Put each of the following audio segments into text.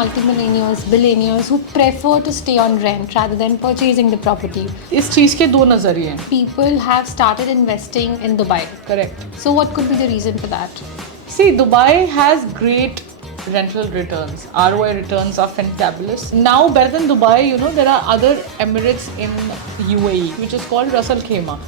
multimillionaires, billionaires who prefer to stay on rent rather than purchasing the property. इस चीज़ के दो नज़रिए हैं. People have started investing in Dubai. Correct. So what could be the reason for that? See, Dubai has great rental returns. ROI returns are fantabulous. Now, better than Dubai, there are other Emirates in UAE, which is called Ras Al Khaimah.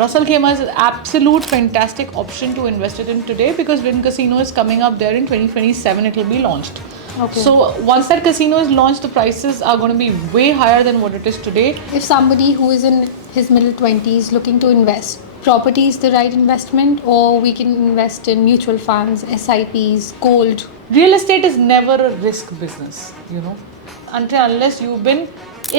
Ras Al Khaimah is an absolute fantastic option to invest it in today because Wynn Casino is coming up there in 2027. It will be launched. Okay. So once that casino is launched, the prices are going to be way higher than what it is today. If somebody who is in his middle 20s looking to invest, property is the right investment, or we can invest in mutual funds, SIPs, gold? Real estate is never a risk business, until unless you've been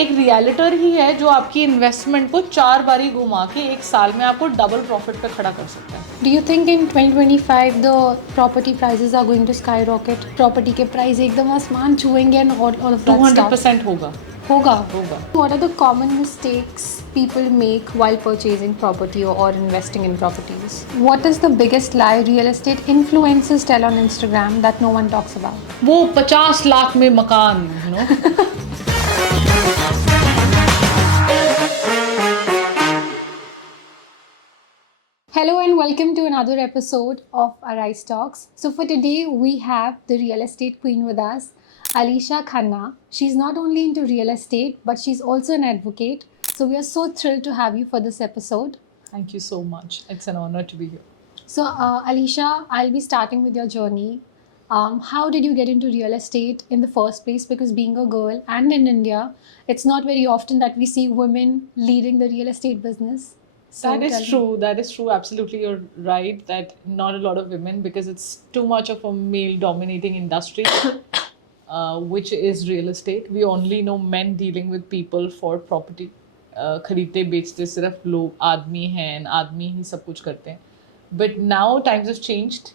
एक रियलिटर ही है जो आपकी investment को 4 बारी घुमा के एक साल में आपको डबल प्रॉफिट पे खड़ा कर सकता है. Do you think in 2025 the property prices are going to skyrocket? Property के प्राइस एकदम आसमान छुएंगे and all of that stuff? 200% होगा. होगा. होगा. What are the common mistakes people make while purchasing property or investing in properties? What is the biggest lie real estate influencers tell on Instagram that no one talks about? वो 50 लाख में मकान, Hello and welcome to another episode of Arise Talks. So for today we have the real estate queen with us, Alisha Khanna. She's not only into real estate but she's also an advocate. So we are so thrilled to have you for this episode. Thank you so much. It's an honor to be here. So Alisha, I'll be starting with your journey. How did you get into real estate in the first place? Because being a girl and in India, it's not very often that we see women leading the real estate business. So that is true. That is true. Absolutely, you're right that not a lot of women, because it's too much of a male-dominating industry, which is real estate. We only know men dealing with people for property. खरीदते बेचते सिर्फ लोग आदमी हैं, आदमी ही सब कुछ करते हैं. But now times have changed.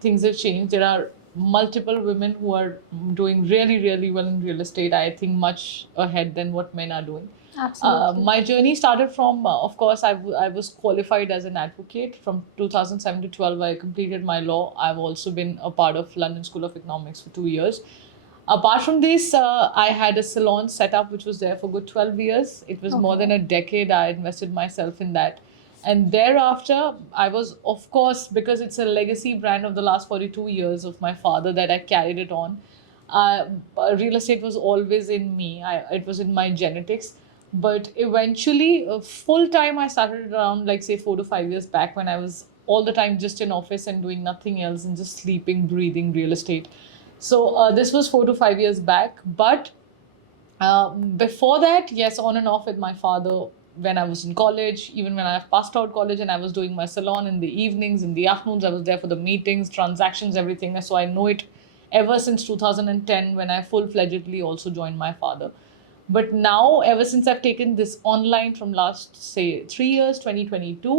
Things have changed. There are multiple women who are doing really, really well in real estate. I think much ahead than what men are doing. Absolutely. My journey started from, of course, I was qualified as an advocate. From 2007 to 12, I completed my law. I've also been a part of London School of Economics for 2 years. Apart from this, I had a salon set up, which was there for good 12 years. It was more than a decade. I invested myself in that. And thereafter, I was, of course, because it's a legacy brand of the last 42 years of my father that I carried it on. Real estate was always in me. It was in my genetics. But eventually, full time, I started around, 4 to 5 years back, when I was all the time just in office and doing nothing else and just sleeping, breathing real estate. So this was 4 to 5 years back. But before that, yes, on and off with my father when I was in college, even when I passed out college and I was doing my salon in the evenings, in the afternoons, I was there for the meetings, transactions, everything. So I know it ever since 2010 when I full-fledgedly also joined my father. But now, ever since I've taken this online from last, say, 3 years, 2022,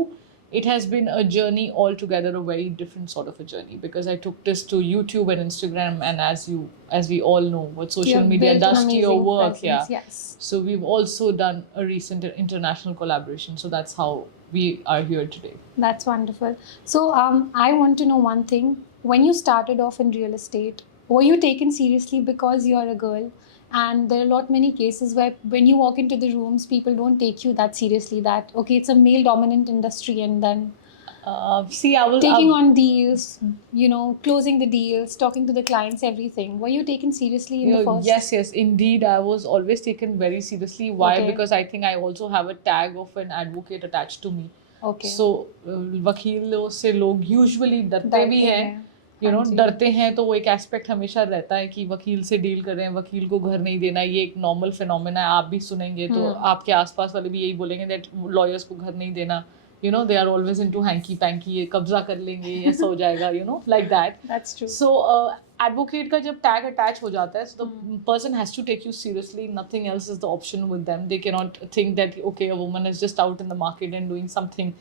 it has been a journey altogether, a very different sort of a journey, because I took this to YouTube and Instagram, and as we all know, what social media does to your work. Presence, yes. So we've also done a recent international collaboration. So that's how we are here today. That's wonderful. So I want to know one thing. When you started off in real estate, were you taken seriously because you're a girl? And there are many cases where when you walk into the rooms, people don't take you that seriously, that, okay, it's a male-dominant industry, and then taking on deals, closing the deals, talking to the clients, everything. Were you taken seriously in the first? Yes, indeed. I was always taken very seriously. Why? Okay. Because I think I also have a tag of an advocate attached to me. Okay. So, वकीलों से लोग usually डरते भी हैं. डरते हैं, तो वो एक एस्पेक्ट हमेशा रहता है कि वकील से डील कर रहे हैं, वकील को घर नहीं देना, ये एक नॉर्मल फिनोमेना है. आप भी सुनेंगे तो आपके आसपास वाले भी यही बोलेंगे दैट लॉयर्स को घर नहीं देना. They are always into hanky panky, ये कब्जा कर लेंगे, ऐसा हो जाएगा, like that. That's true. So advocate का जब tag attach हो जाता है, so the person has to take you seriously. Nothing else is the option with them. They cannot think that, okay, a woman is just out in the market and doing something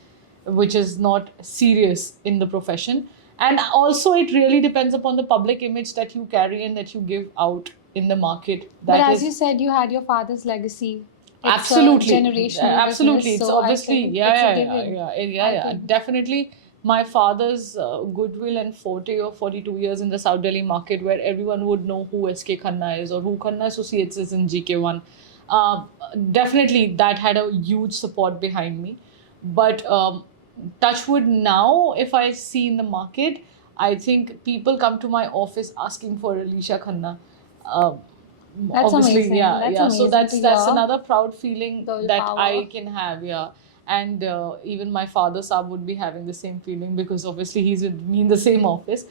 which is not serious in the profession. And also, it really depends upon the public image that you carry and that you give out in the market. But as you said, you had your father's legacy. It's absolutely. A generational Absolutely. business, It's so obviously, it's a given. yeah. Definitely. my father's goodwill and forte of 42 years in the South Delhi market, where everyone would know who SK Khanna is or who Khanna Associates is in GK1. Uh, Definitely, that had a huge support behind me. But touchwood now, if I see in the market, I think people come to my office asking for Alicia Khanna. Uh, That's Obviously, amazing. yeah, That's yeah. So amazing to that's hear. another proud feeling Girl that power. I can have, yeah. And even my father Saab would be having the same feeling, because obviously he's with me in the same office.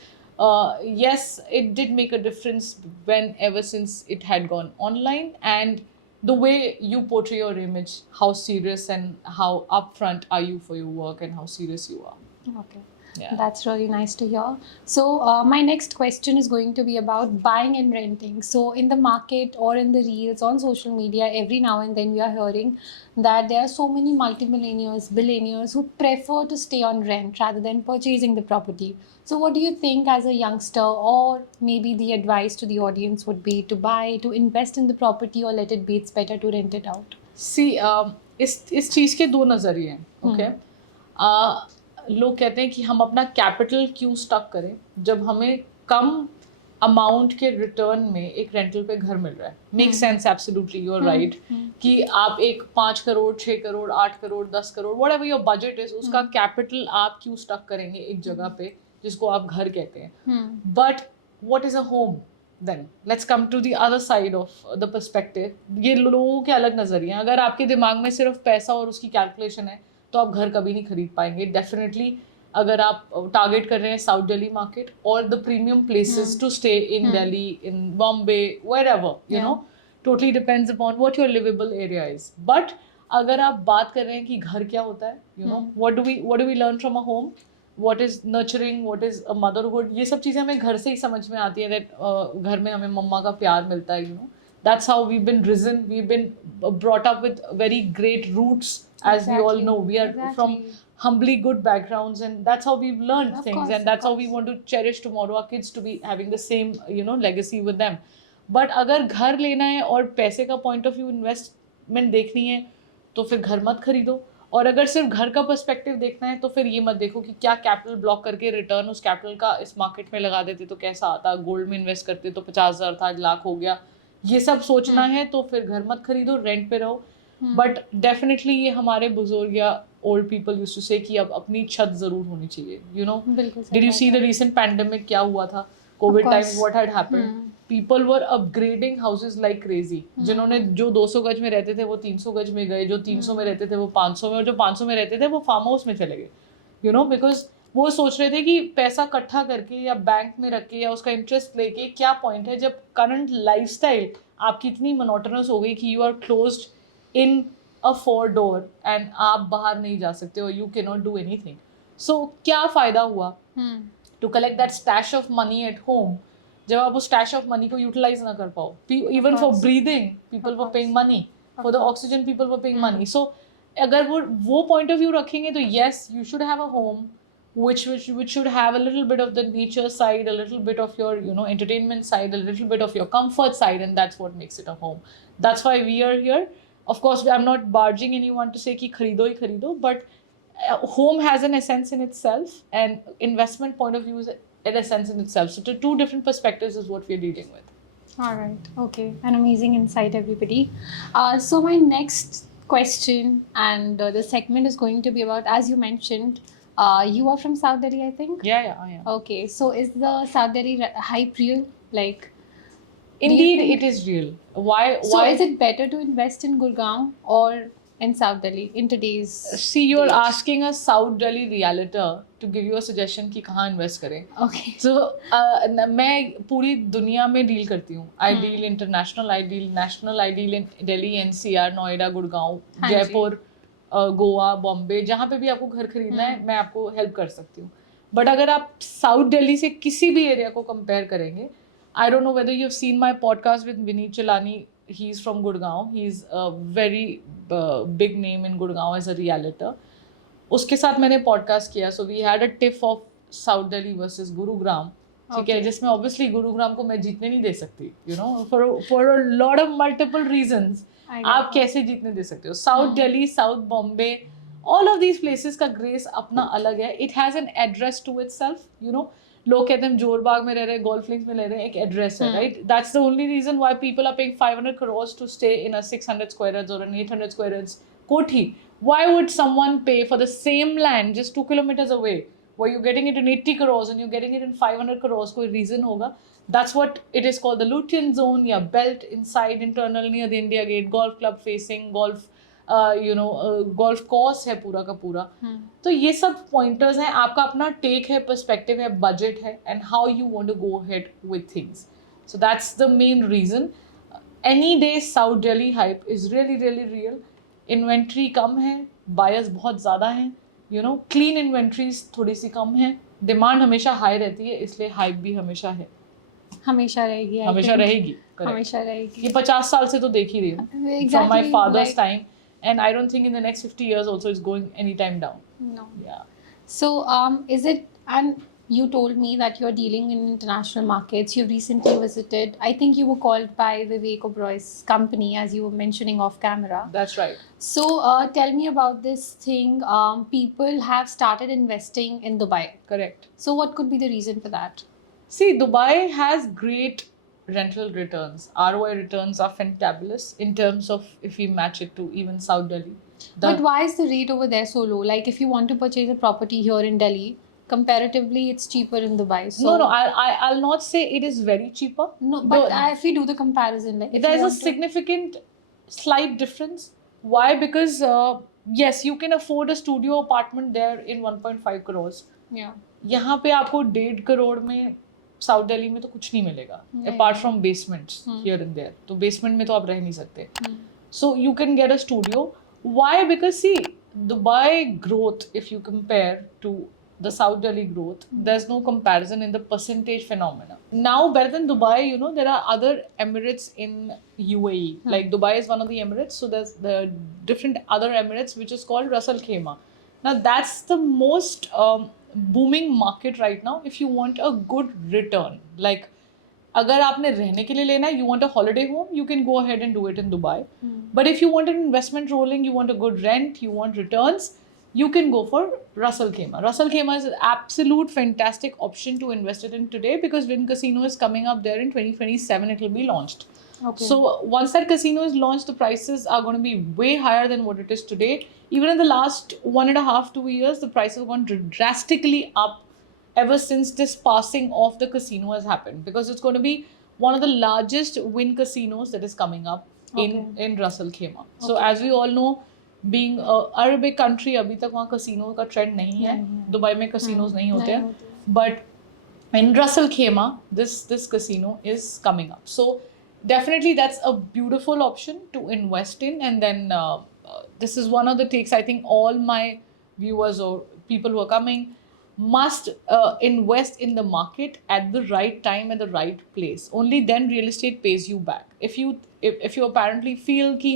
Yes, it did make a difference when ever since it had gone online, and the way you portray your image, how serious and how upfront are you for your work, and how serious you are. Okay. Yeah. That's really nice to hear. So, my next question is going to be about buying and renting. So, in the market or in the reels on social media, every now and then we are hearing that there are so many multimillionaires, billionaires who prefer to stay on rent rather than purchasing the property. So, what do you think as a youngster, or maybe the advice to the audience would be to buy, to invest in the property, or let it be, it's better to rent it out? सी इस चीज़ के दो नज़रिए हैं, okay. लोग कहते हैं कि हम अपना कैपिटल क्यों स्टक करें जब हमें कम अमाउंट के रिटर्न में एक रेंटल पे घर मिल रहा है. Make sense, absolutely, you are right, कि आप एक 5 crore 6 crore 8 crore 10 crore whatever your budget is, उसका कैपिटल आप क्यों स्टक करेंगे एक जगह पे जिसको आप घर कहते हैं. But what is a home then? Let's come to the other side of the perspective. ये लोगों के अलग नज़रिए हैं. अगर आपके दिमाग में सिर्फ पैसा और उसकी कैलकुलेशन है तो आप घर कभी नहीं खरीद पाएंगे. डेफिनेटली अगर आप टारगेट कर रहे हैं साउथ दिल्ली मार्केट और the premium places to stay in Delhi, in Bombay, wherever, you know, totally depends upon what your livable area is. But अगर आप बात कर रहे हैं कि घर क्या होता है, you know, what do we learn from a home, what is nurturing, what is a motherhood, ये सब चीज़ें हमें घर से ही समझ में आती है. that घर में हमें मम्मा का प्यार मिलता है, you know. That's how we've been risen, we've been brought up with very great roots, as we all know. We are from humbly good backgrounds, and that's how we've learned things, and that's how we want to cherish tomorrow our kids to be having the same, you know, legacy with them. But अगर घर लेना है और पैसे का point of view investment देखनी है तो फिर घर मत खरीदो. और अगर सिर्फ घर का पर्सपेक्टिव देखना है तो फिर ये मत देखो कि क्या कैपिटल ब्लॉक करके रिटर्न उस कैपिटल का इस मार्केट में लगा देते तो कैसा आता, गोल्ड में इन्वेस्ट करते तो 50,000 था, 1,00,000 हो गया. ये सब सोचना है तो फिर घर मत खरीदो, रेंट पे रहो. बट डेफिनेटली ये हमारे बुजुर्ग या ओल्ड पीपल यूज्ड टू से कि अब अपनी छत जरूर होनी चाहिए, you know. Did you see the recent pandemic, क्या हुआ था Covid time, what had happened? People were upgrading houses like crazy. जिन्होंने जो 200 गज में रहते थे वो 300 गज में गए, जो 300 में रहते थे वो 500 में, और जो 500 में रहते थे वो फार्म हाउस में चले गए, यू नो, बिकॉज वो सोच रहे थे कि पैसा इकट्ठा करके या बैंक में रख के या उसका इंटरेस्ट लेके क्या पॉइंट है जब करंट लाइफस्टाइल आपकी इतनी मोनोटोनस हो गई कि you are closed in a 4 door and आप बाहर नहीं जा सकते और you can not do anything. So क्या फ़ायदा हुआ to collect that stash of money at home जब आप उस स्टैश ऑफ मनी को यूटिलाइज ना कर पाओ. Even for breathing people were paying money, for the oxygen people were paying money. So अगर वो पॉइंट ऑफ व्यू रखेंगे तो yes, you should have a home which should have a little bit of the nature side, a little bit of your, you know, entertainment side, a little bit of your comfort side, and that's what makes it a home. That's why we are here. Of course, I'm not barging anyone to say ki kharido hi kharido, but home has an essence in itself, and investment point of view is an essence in itself. So two different perspectives is what we're dealing with. All right. Okay. An amazing insight, everybody. So my next question and the segment is going to be about, as you mentioned, you are from South Delhi, I think. Yeah, I am. Okay. So is the South Delhi hype real? Like, indeed, it is real. Why? So is it better to invest in Gurgaon or in South Delhi in today's? See, you're asking a South Delhi realtor to give you a suggestion कि कहाँ invest करें. Okay. So मैं पूरी दुनिया में deal करती हूँ. I deal international, I deal national, I deal in Delhi, NCR, Noida, Gurgaon, Jaipur, Goa, Bombay, जहाँ पे भी आपको घर खरीदना है मैं आपको हेल्प कर सकती हूँ. बट अगर आप साउथ दिल्ली से किसी भी एरिया को कंपेयर करेंगे, I don't know whether you have seen my podcast with Vineet Chalani. He is from Gurgaon, he is a very big name in Gurgaon as a realtor. उसके साथ मैंने पॉडकास्ट किया. So we had a tiff of South Delhi versus Gurugram, ठीक है, जिसमें obviously Gurugram को मैं जीतने नहीं दे सकती, you know, for a lot of multiple reasons. आप कैसे जीतने दे सकते हो? South Delhi, south Bombay all of these places का ग्रेस अपना अलग है. It has an address to itself, you know. लोग कहते हैं हम जोरबाग में रह रहे हैं, गोल्फ लिंक्स में रह रहे हैं, एक एड्रेस है, right. That's the only reason why people are paying 500 crores to stay in a 600 square yards or an 800 square yards कोठी. Why would someone pay for the same land just 2 kilometers away where you're getting it in 80 crores and you're getting it in 500 crores? कोई reason होगा. That's what it is called, the Lutein zone या belt inside internal near the India Gate, golf club facing, golf golf course है पूरा का पूरा. तो ये सब पॉइंटर्स हैं. आपका अपना टेक है, पर्सपेक्टिव है, बजट है, and how you want to go ahead with things. So that's the main reason. Any day South Delhi hype is really really real. Inventory कम है, बायर्स बहुत ज़्यादा हैं, यू नो. क्लीन इन्वेंट्रीज थोड़ी सी कम है, डिमांड हमेशा हाई रहती है, इसलिए हाइप भी हमेशा है, हमेशा रहेगी. हमेशा रहेगी. हमेशा रहेगी. ये 50 साल से तो देख ही रही हूँ, from my father's time. And I don't think in the next 50 years also it's going anytime down. No. Yeah. So, is it, and you told me that you're dealing in international markets. You've recently visited, I think you were called by Vivek Oberoi's company, as you were mentioning off camera. That's right. So, tell me about this thing. People have started investing in Dubai. Correct. So, what could be the reason for that? See, Dubai has great rental returns. ROI returns are fantabulous in terms of if we match it to even South Delhi. But why is the rate over there so low? Like if you want to purchase a property here in Delhi, comparatively it's cheaper in Dubai. So no, I'll not say it is very cheaper. No, but if we do the comparison, like if there's a significant slight difference. Why? Because yes, you can afford a studio apartment there in 1.5 crores. Yeah. यहाँ पे आपको 1.5 crore में south Delhi में तो कुछ नहीं मिलेगा, apart from basements here and there. तो बेसमेंट में तो आप रह नहीं सकते. So you can get a studio. Why? Because see Dubai growth, if you compare to the South Delhi growth, there's no comparison in the percentage phenomena. Now, better than Dubai, you know, there are other Emirates in UAE. Like Dubai is one of the Emirates, so there's the different other Emirates, which is called Ras Al Khaimah. Now, that's the most booming market right now if you want a good return. Like, अगर आपने रहने के लिए लेना है, you want a holiday home, you can go ahead and do it in Dubai. But if you want an investment rolling, you want a good rent, you want returns, you can go for Ras Al Khaimah. Ras Al Khaimah is an absolute fantastic option to invest it in today because Wynn Casino is coming up there in 2027. It will be launched. Okay. So once that casino is launched, the prices are going to be way higher than what it is today. Even in the last 1.5-2 years, the prices have gone drastically up ever since this passing of the casino has happened, because it's going to be one of the largest Wynn casinos that is coming up in Ras Al Khaimah. So as we all know, being a Arabic country, अभी तक वहाँ casino का trend नहीं है. Dubai में casinos नहीं होते हैं. But in Ras Al Khaimah, this casino is coming up. So definitely that's a beautiful option to invest in. And then this is one of the takes I think all my viewers or people who are coming must invest in the market at the right time and the right place. Only then real estate pays you back. If you apparently feel कि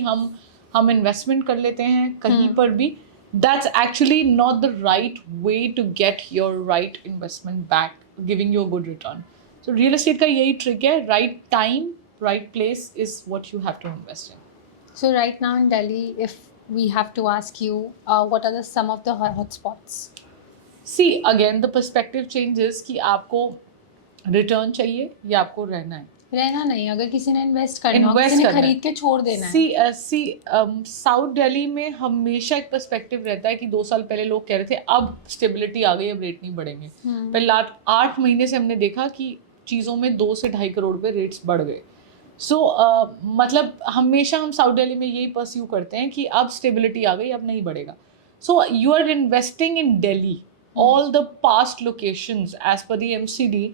हम investment कर लेते हैं कहीं पर भी, that's actually not the right way to get your right investment back, giving you a good return. So real estate का यही ट्रिक है, right time, right place is what you have to invest in. So right now in Delhi, if we have to ask you, what are some of the hot spots? See, again, the perspective changes कि आपको return चाहिए या आपको रहना है. रहना नहीं, अगर किसी ने इन्वेस्ट करना, किसी ने खरीद के छोड़ देना है. साउथ दिल्ली में हमेशा एक पर्सपेक्टिव रहता है कि 2 साल पहले लोग कह रहे थे अब स्टेबिलिटी आ गई, अब रेट नहीं बढ़ेंगे. पहले 8 महीने से हमने देखा कि चीज़ों में 2 से 2.5 करोड़ पे रेट्स बढ़ गए. सो मतलब हमेशा हम साउथ दिल्ली में यही परस्यू करते हैं कि अब स्टेबिलिटी आ गई, अब नहीं बढ़ेगा. So you are investing in Delhi, all the past locations as per the MCD,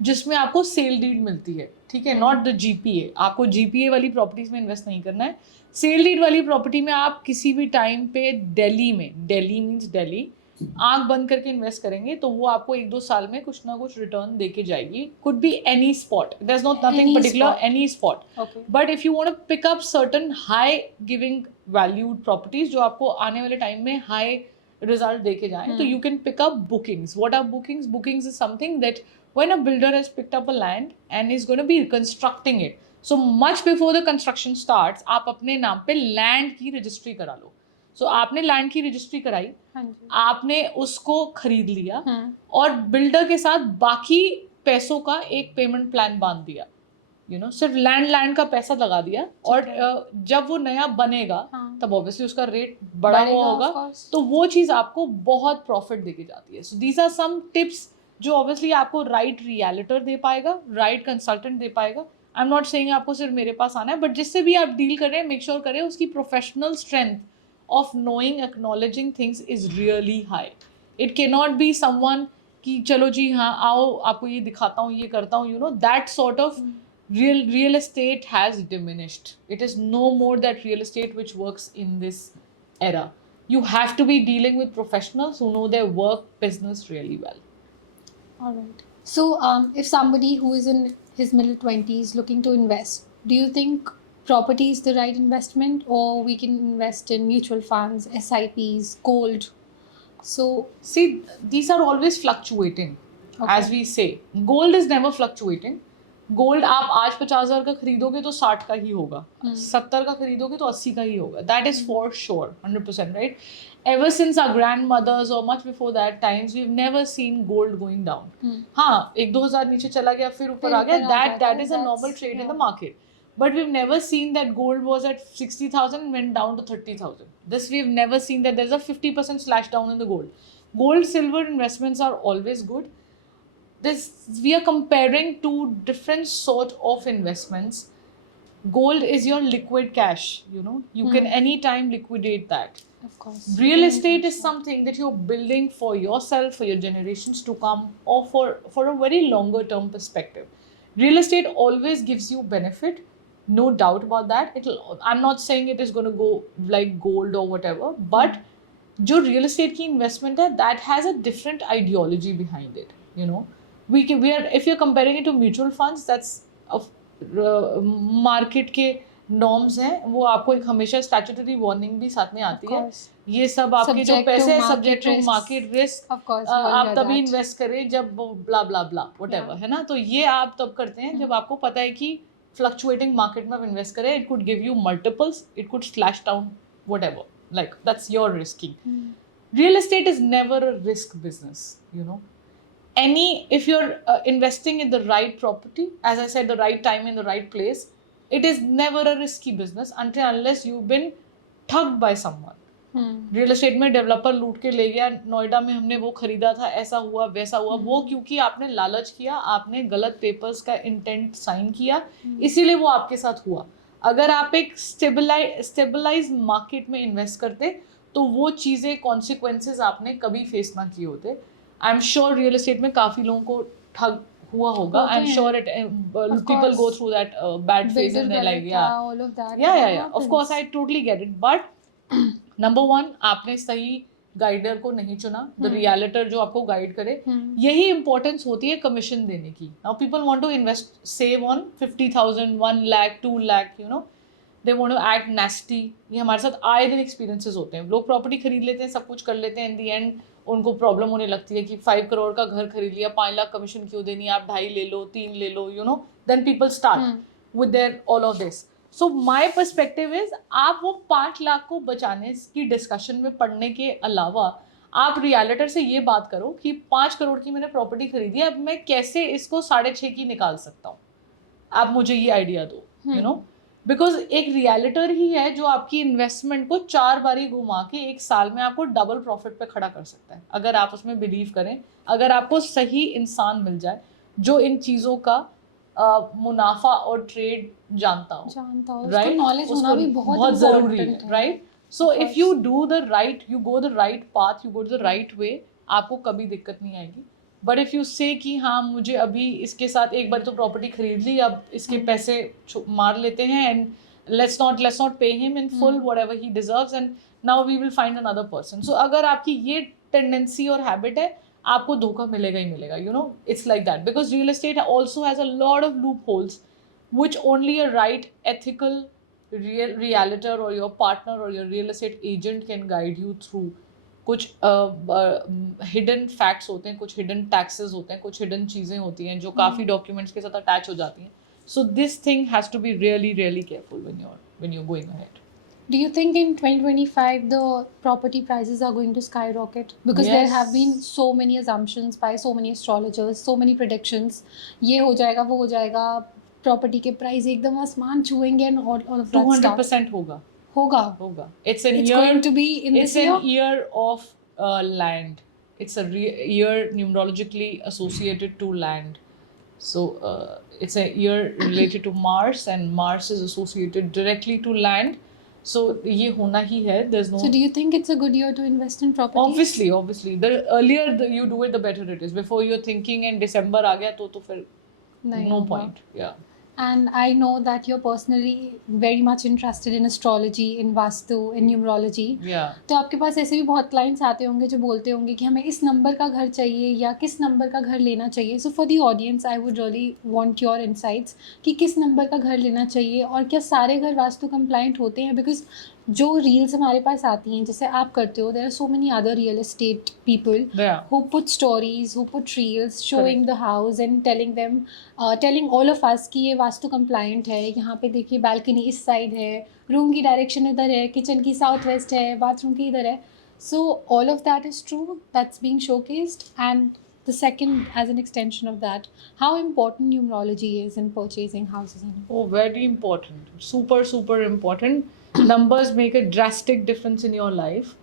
जिसमें आपको सेल डीड मिलती है, ठीक है, नॉट द GPA. आपको GPA वाली प्रॉपर्टीज में इन्वेस्ट नहीं करना है. सेल डीड वाली प्रॉपर्टी में आप किसी भी टाइम पे दिल्ली में, दिल्ली मीन्स दिल्ली, आंख बंद करके इन्वेस्ट करेंगे तो वो आपको 1-2 साल में कुछ ना कुछ रिटर्न दे के जाएगी. Could be any spot, there is not nothing particular, any spot. But if you want to pick up certain high giving valued properties जो आपको आने वाले टाइम में हाई रिजल्ट दे के जाएं, तो you can pick up bookings. What are bookings? Bookings is something that when a builder has picked up a land and is going to be constructing it, so much before the construction starts, आप अपने नाम पे land की registry करा लो. सो आपने land की registry कराई, हाँ जी। आपने उसको खरीद लिया हाँ, और बिल्डर के साथ बाकी पैसों का एक पेमेंट प्लान बांध दिया, सिर्फ लैंड का पैसा लगा दिया, और है। जब वो नया बनेगा हाँ, तब ऑब्वियसली उसका रेट बढ़ा हुआ बढ़ेगा, होगा, of course. तो वो चीज़ आपको बहुत प्रॉफिट देके जाती है. So these are some tips जो ऑब्वियसली आपको राइट रियलिटर दे पाएगा, राइट कंसल्टेंट दे पाएगा. आई एम नॉट सेइंग आपको सिर्फ मेरे पास आना है, बट जिससे भी आप डील कर रहे हैं, मेक श्योर करें उसकी professional strength of knowing acknowledging things is really high. It cannot be someone कि चलो जी हाँ आओ आपको ये दिखाता हूँ, ये करता हूँ, that sort of real estate has diminished. It is no more that real estate which works in this era. You have to be dealing with professionals who know their work business really well. All right. So, if somebody who is in his middle 20s looking to invest, do you think property is the right investment, or we can invest in mutual funds, SIPs, gold? So, See, these are always fluctuating. Okay. As we say, gold is never fluctuating. Gold आप आज 50,000 का खरीदोगे तो 60 का ही होगा, 70 का खरीदोगे तो 80 का ही होगा. That is for sure 100%, right. Ever since our grandmothers और much before that times we have never seen gold going down. हाँ, 1-2 हज़ार नीचे चला गया फिर ऊपर आ गया, that is a normal trade in the market. But we've never seen that gold was at 60,000 and went down to 30,000. This we've never seen that there's a 50% slash down in the gold. Gold, silver investments are always good. We are comparing two different sort of investments. Gold is your liquid cash, you can anytime liquidate that. of course, Real estate is something that you're building for yourself, for your generations to come, or for a very longer term perspective. Real estate always gives you benefit, no doubt about that. I'm not saying it is going to go like gold or whatever, but जो real estate की investment है, that has a different ideology behind it. If you're comparing it to mutual funds, that's market के norms हैं, वो आपको एक हमेशा statutory warning भी साथ में आती है. ये सब आपके जो पैसे हैं subject to market risk, of course, आप तभी invest करें जब blah blah blah whatever, है ना. तो ये आप तब करते हैं जब आपको पता है कि fluctuating market में आप invest करें, it could give you multiples, it could slash down whatever, like that's your risking. Real estate is never a risk business, if you're investing in the right property, as I said, the right time in the right place, it is never a risky business unless you've been ठग्ड by someone. Real estate में developer लूट के ले गया, नोएडा में हमने वो खरीदा था, ऐसा हुआ वैसा हुआ, वो क्योंकि आपने लालच किया, आपने गलत पेपर्स का इंटेंट साइन किया, इसीलिए वो आपके साथ हुआ. अगर आप एक स्टेबलाइज मार्केट में इन्वेस्ट करते तो वो चीज़ें कॉन्सिक्वेंसेज आपने कभी फेस ना किए होते. I am sure real estate में काफ़ी लोगों को ठग हुआ होगा. I am sure it people go through that bad phase in their life. all of that. या of course I totally get it. But number 1, आपने सही गाइडर को नहीं चुना, द रियलिटर जो आपको गाइड करे. यही इंपॉर्टेंस होती है कमीशन देने की. Now people want to invest, save on 50,000, 1 lakh, 2 lakh, they want to act nasty. ये हमारे साथ आए दिन एक्सपीरियंसेस होते हैं. लोग प्रॉपर्टी खरीद लेते हैं, सब कुछ कर लेते हैं, इन दी एंड उनको प्रॉब्लम होने लगती है कि 5 करोड़ का घर खरीद लिया, 5 लाख कमीशन क्यों देनी, आप 2.5 ले लो, 3 ले लो, then people start with their all of this. So my perspective is, आप वो 5 लाख को बचाने की डिस्कशन में पढ़ने के अलावा आप रियलिटर से ये बात करो कि 5 करोड़ की मैंने प्रॉपर्टी खरीदी है, अब मैं कैसे इसको 6.5 की निकाल सकता हूँ, आप मुझे ये आइडिया दो. बिकॉज एक रियलिटर ही है जो आपकी इन्वेस्टमेंट को 4 बारी घुमा के 1 साल में आपको डबल प्रॉफिट पे खड़ा कर सकता है, अगर आप उसमें बिलीव करें, अगर आपको सही इंसान मिल जाए जो इन चीज़ों का मुनाफा और ट्रेड जानता हो, राइट. नॉलेज होना भी बहुत जरूरी है, right. So if you do the right, you go the right path, you go the right वे, आपको कभी दिक्कत नहीं आएगी. बट इफ़ यू से कि हाँ मुझे अभी इसके साथ एक बार तो प्रॉपर्टी खरीद ली, अब इसके पैसे मार लेते हैं, and let's not pay him in full whatever he deserves, and now we will find another person. So अगर आपकी ये टेंडेंसी और हैबिट है, आपको धोखा मिलेगा ही मिलेगा. It's like that, because real estate also has a lot of loop holes which only a right ethical realtor or your partner or your real estate agent can guide you through. कुछ hidden facts होते हैं, कुछ hidden taxes होते हैं, कुछ hidden चीज़ें होती हैं जो काफ़ी डॉक्यूमेंट्स के साथ अटैच हो जाती हैं. So this thing has to be really really careful when you're going ahead. Do you think in 2025 the property prices are going to skyrocket? Because there have been Yes, so many assumptions by so many astrologers, so many predictions. ये हो जाएगा, वो हो जाएगा, property के price एकदम आसमान छुएंगे and all of that stuff. 200% होगा. होगा. Hoga. It's going to be in it's this an year? year of land. It's a year numerologically associated to land. So it's a year related to Mars, and Mars is associated directly to land. So ये होना ही है. There's no. So do you think it's a good year to invest in property? Obviously. The earlier you do it, the better it is. Before you're thinking and December आ गया तो फिर नहीं no होगा. point. Yeah. And I know that you're personally very much interested in astrology, in Vastu, in numerology. Yeah. तो आपके पास ऐसे भी बहुत क्लाइंट्स आते होंगे जो बोलते होंगे कि हमें इस नंबर का घर चाहिए या किस नंबर का घर लेना चाहिए. So for the audience I would really want your insights कि किस नंबर का घर लेना चाहिए और क्या सारे घर वास्तु कंप्लाइंट होते हैं. बिकॉज जो रील्स हमारे पास आती हैं जैसे आप करते हो, there are so many other real estate people Yeah. who put stories, who put reels showing the house and telling them, telling all of us कि ये वास्तु compliant है, यहाँ पे देखिए balcony इस side है, room की direction इधर है, kitchen की south west है, bathroom की इधर है. So all of that is true, that's being showcased. And the second, as an extension of that, how important numerology is in purchasing houses. Oh, very important. Super important. Numbers make a drastic difference in your life.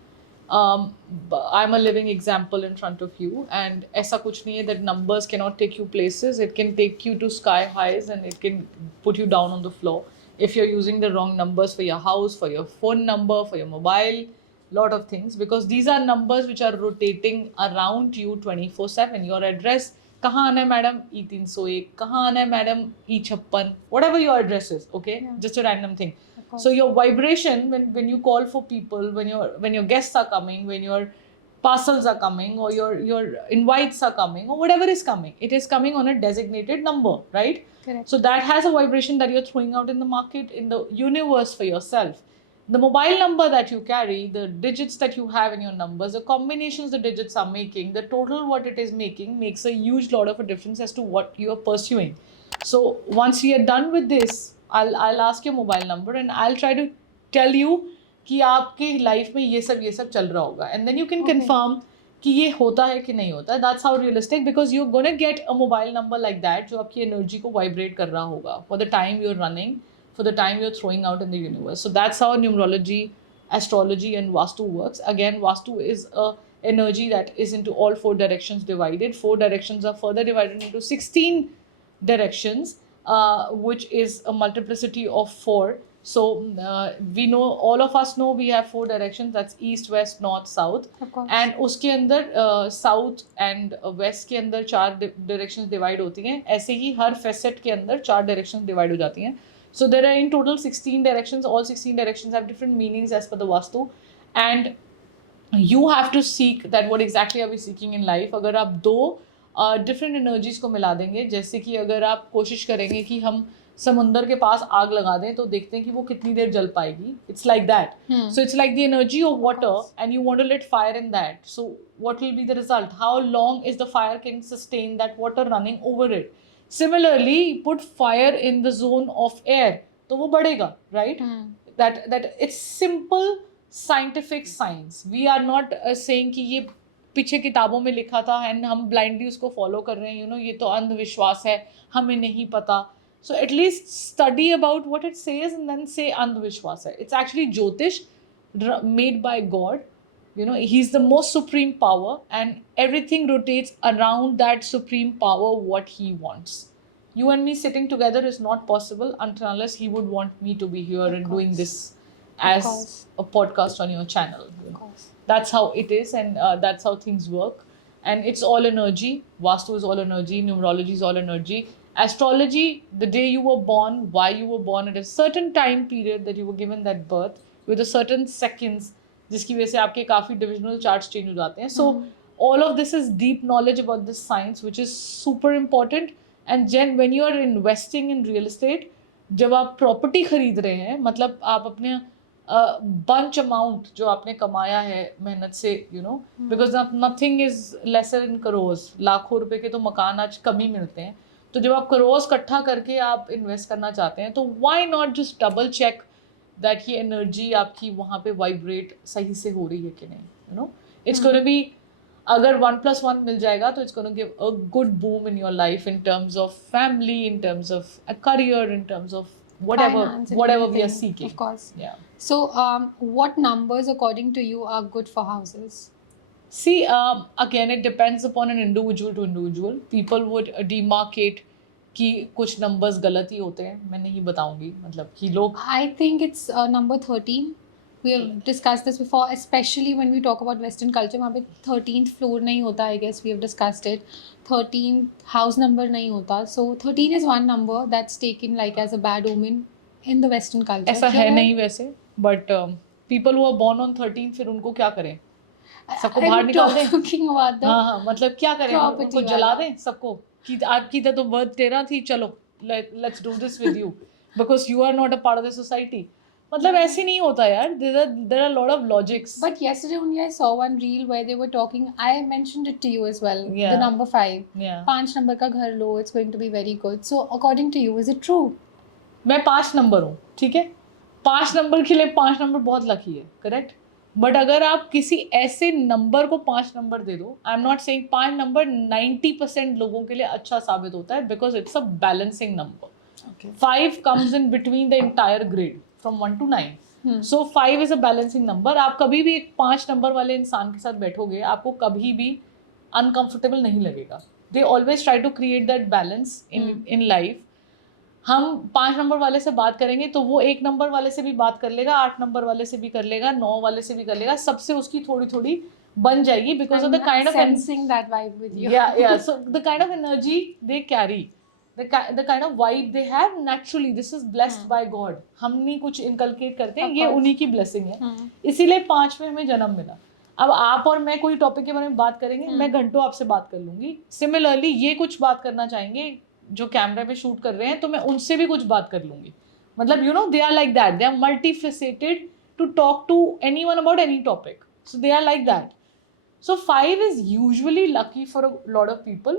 I'm a living example in front of you, and ऐसा कुछ नहीं है that numbers cannot take you places. It can take you to sky highs, and it can put you down on the floor if you're using the wrong numbers for your house, for your phone number, for your mobile, lot of things, because these are numbers which are rotating around you 24/7. Your address, कहाँ आना है madam E301, कहाँ आना है madam E56, whatever your address is, okay? Yeah. Just a random thing. So your vibration when you call for people, when your guests are coming, when your parcels are coming, or your invites are coming, or whatever is coming, it is coming on a designated number, right? Correct. So that has a vibration that you're throwing out in the market, in the universe for yourself. The mobile number that you carry, the digits that you have in your numbers, the combinations the digits are making, the total what it is making makes a huge lot of a difference as to what you are pursuing. So once we are done with this, I'll ask your mobile number and I'll try to tell you कि आपके life में ये सब चल रहा होगा, and then you can confirm कि ये होता है कि नहीं होता है. That's how realistic, because you're gonna get a mobile number like that जो आपकी energy को vibrate कर रहा होगा for the time you're running, for the time you're throwing out in the universe. So that's how numerology, astrology, and Vastu works. Again, Vastu is a energy that is into all 4 directions divided. 4 directions are further divided into 16 directions, which is a multiplicity of 4. So we know, all of us know, we have 4 directions. That's east, west, north, south. Of course. And उसके अंदर south and waste के अंदर 4 directions divide होती हैं. ऐसे ही हर facet के अंदर 4 directions divide हो जाती हैं. So there are in total 16 directions. All 16 directions have different meanings as per the Vastu, and you have to seek that what exactly are we seeking in life. अगर आप 2 different energies को मिला देंगे, जैसे कि अगर आप कोशिश करेंगे कि हम समुंदर के पास आग लगा दें तो देखते हैं कि वो कितनी देर जल पाएगी. It's like that. So it's like the energy of water, and you want to let fire in that. So what will be the result? How long is the fire can sustain that water running over it? Similarly, put fire in the zone of air, तो वो बढ़ेगा, right? That it's simple scientific science. We are not saying कि ये पीछे किताबों में लिखा था and हम blindly उसको follow कर रहे हैं, ये तो अंधविश्वास है, हमें नहीं पता. So at least study about what it says and then say अंधविश्वास है. It's actually Jyotish made by God. He's the most supreme power, and everything rotates around that supreme power, what he wants. You and me sitting together is not possible unless he would want me to be here and doing this as a podcast on your channel. Of course. That's how it is, and that's how things work. And it's all energy. Vastu is all energy. Numerology is all energy. Astrology, the day you were born, why you were born at a certain time period that you were given that birth, with a certain seconds, जिसकी वजह से आपके काफ़ी divisional charts change हो जाते हैं. So all of this is deep knowledge about this science, which is super important. And when you are investing in real estate, जब आप property खरीद रहे हैं, मतलब आप अपने bunch amount जो आपने कमाया है मेहनत से, because nothing is lesser in crores. लाखों रुपए के तो मकान आज कम ही मिलते हैं. तो जब आप crores इकट्ठा करके आप invest करना चाहते हैं, तो why not just double check that ये energy आपकी वहाँ पे vibrate सही से हो रही है कि नहीं, you know, it's going to be, अगर 1+1 मिल जाएगा तो it's going to give a good boom in your life in terms of family, in terms of a career, in terms of whatever Finance and we are everything, seeking. of course. Yeah. So, what numbers, according to you, are good for houses? See, again, it depends upon an individual to individual. People would demarcate कि कुछ numbers गलत ही होते हैं. मैं नहीं बताऊंगी, मतलब कि लोग I think it's number 13. We have discussed this before, especially when we talk about Western culture. वहाँ पे 13th floor नहीं होता, I guess we have discussed it. 13th house number नहीं होता. So 13 is one number that's taken like as a bad omen in the Western culture. ऐसा है नहीं वैसे, but people who are born on 13 फिर उनको क्या करें? सबको बाहर निकाल दें? talking about the हाँ, मतलब क्या करें? property उनको जला वाला। दें सबको कि आपकी तो बर्थ 13 थी, चलो let's do this with you because you are not a part of the society. मतलब ऐसे नहीं होता यार. There are a lot of logics. But yesterday only I saw one reel where they were talking. I mentioned it to you as well. Yeah. The number 5. Yeah. 5 number का घर लो. It's going to be very good. So according to you, is it true? मैं 5 number हूँ, ठीक है? 5 number के लिए 5 number बहुत lucky है, करेक्ट? बट अगर आप किसी ऐसे नंबर को 5 नंबर दे दो, आई एम नॉट सेइंग 5 नंबर 90% लोगों के लिए अच्छा साबित होता है because it's a balancing number. 5 comes in between the entire grade from 1 to 9. So 5 is a balancing number. आप कभी भी एक 5 नंबर वाले इंसान के साथ बैठोगे, आपको कभी भी अनकंफर्टेबल नहीं लगेगा. They always try to create that balance in life. हम 5 नंबर वाले से बात करेंगे तो वो 1 नंबर वाले से भी बात कर लेगा, 8 नंबर वाले से भी कर लेगा, 9 वाले से भी कर लेगा, सबसे उसकी थोड़ी थोड़ी बन जाएगी because of the kind of sensing that vibe with you. yeah so the kind of energy they carry, the kind of vibe they have naturally, this is blessed by God. हम नहीं कुछ इनकलकेट करते हैं, ये उन्हीं की blessing है. इसीलिए 5 में हमें जन्म मिला. अब आप और मैं कोई टॉपिक के बारे में बात करेंगे, मैं घंटों आपसे बात कर लूंगी. सिमिलरली ये कुछ बात करना चाहेंगे जो कैमरा पे शूट कर रहे हैं, तो मैं उनसे भी कुछ बात कर लूंगी. मतलब you know they are like that, they are multifaceted to talk to anyone about any topic. So they are like that. So 5 is usually lucky for a lot of people,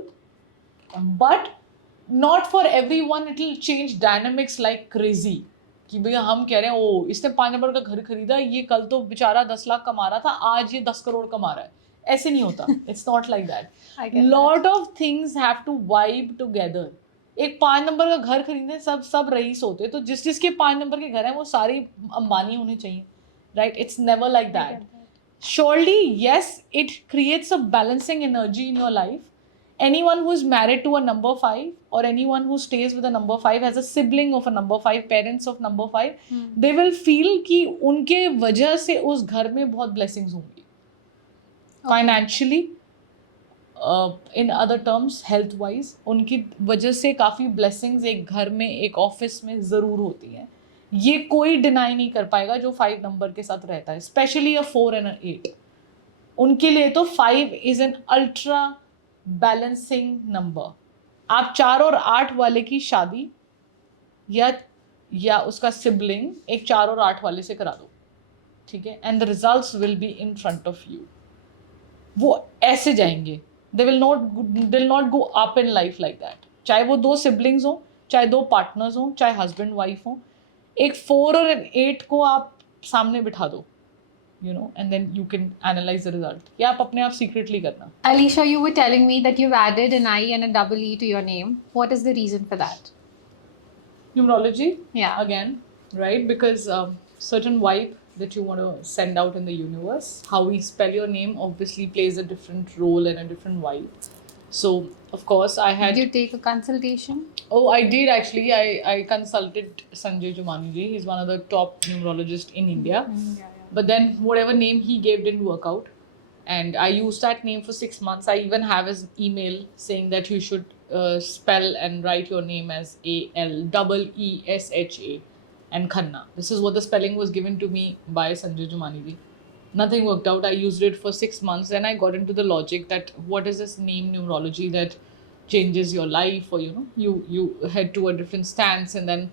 but not for everyone. It will change dynamics like crazy. कि भैया हम कह रहे हैं ओ इसने 5 number का घर खरीदा, ये कल तो बेचारा 10 लाख कमा रहा था, आज ये 10 करोड़ कमा रहा है. ऐसे नहीं होता. It's not like that. Lot of things have to vibe together. एक 5 नंबर का घर खरीदने सब रईस होते, तो जिसके 5 नंबर के घर हैं वो सारे अंबानी होने चाहिए, right? It's never like that. Surely, yes, it creates a balancing energy in your life. Anyone who is married to a number 5 or anyone who stays with a number 5 has a sibling of a number 5, parents of number 5, they will feel कि उनके वजह से उस घर में बहुत blessings होंगी. Financially, in other terms, health wise, उनकी वजह से काफ़ी blessings एक घर में, एक ऑफिस में ज़रूर होती हैं. ये कोई डिनाई नहीं कर पाएगा जो 5 नंबर के साथ रहता है, स्पेशली अ 4 एंड 8. उनके लिए तो 5 is an ultra balancing number. आप 4 और 8 वाले की शादी या उसका सिबलिंग एक 4 और 8 वाले से करा दो, ठीक है, and the results will be in front of you. वो ऐसे जाएंगे, they will not go up in life like that. चाहे वो 2 सिबलिंग्स हो, चाहे 2 पार्टनर्स हो, चाहे हस्बैंड वाइफ हो, एक 4 और 8 को आप सामने बिठा दो, you know, and then you can analyze the result. या आप अपने आप secretly करना. Alicia, you were telling me that you've added an I and a double E to your name. What is the reason for that? Numerology. Yeah. Again, right? Because certain vibe that you want to send out in the universe, how we spell your name obviously plays a different role and a different vibe. So, of course, I had... Did you take a consultation? Oh, I did actually. I consulted Sanjay Jumani ji. He's one of the top numerologists in India. But then whatever name he gave didn't work out. And I used that name for 6 months. I even have his email saying that you should spell and write your name as ALEESHA and Khanna. This is what the spelling was given to me by Sanjay Jumani ji. Nothing worked out. I used it for 6 months. Then I got into the logic that what is this name numerology that changes your life, or you know, you head to a different stance. And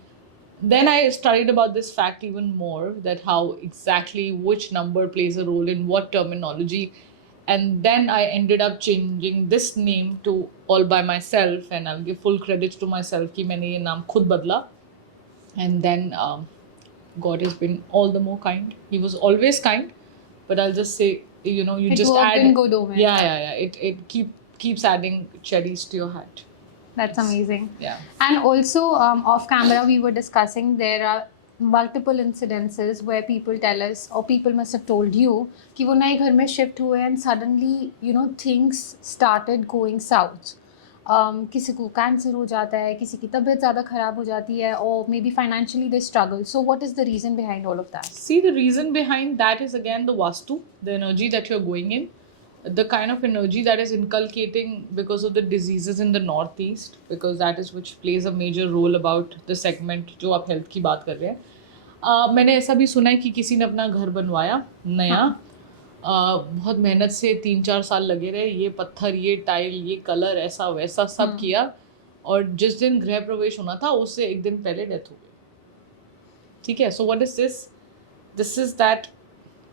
then I studied about this fact even more, that how exactly which number plays a role in what terminology. And then I ended up changing this name to all by myself, and I'll give full credit to myself कि मैंने ये नाम खुद बदला. And then God has been all the more kind. He was always kind, but I'll just say, you know, you It just worked add. in good omen. Yeah. It keeps adding cherries to your hat. That's Yes. amazing. Yeah. And also, off camera, we were discussing there are multiple incidences where people tell us, or people must have told you, कि वो नए घर में shift हुए and suddenly, you know, things started going south. किसी को cancer हो जाता है, किसी की तबीयत ज़्यादा ख़राब हो जाती है, or maybe financially they struggle. So, what is the reason behind all of that? See, the reason behind that is again the Vastu, the energy that you're going in, the kind of energy that is inculcating because of the diseases in the northeast, because that is which plays a major role about the segment जो आप health की बात कर रहे हैं. मैंने ऐसा भी सुना है कि किसी ने अपना घर बनवाया नया, बहुत मेहनत से 3-4 साल लगे रहे, ये पत्थर, ये टाइल, ये कलर, ऐसा वैसा सब किया, और जिस दिन गृह प्रवेश होना था उससे एक दिन पहले डेथ हो गई. ठीक है. So what is this is that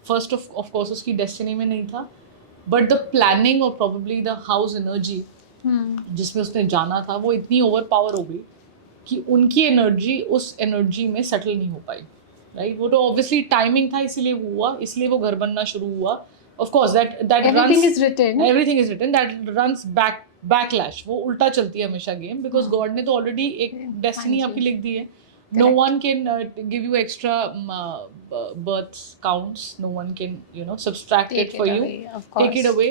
first of course उसकी डेस्टिनी में नहीं था, बट द प्लानिंग और प्रोबेबली द हाउस एनर्जी जिसमें उसने जाना था वो इतनी ओवर पावर हो गई कि उनकी एनर्जी उस एनर्जी में सेटल नहीं हो पाई. राइट. वो तो ऑब्वियसली टाइमिंग था, इसीलिए वो हुआ, इसलिए वो घर बनना शुरू हुआ. Of course that Everything is written. Everything is written, that runs backlash. वो उल्टा चलती है हमेशा गेम, बिकॉज गॉड ने तो ऑलरेडी एक डेस्टिनी आपकी लिख दी है. No one can give you extra birth counts. No one can, you know, subtract it for you. Of course. Take it away.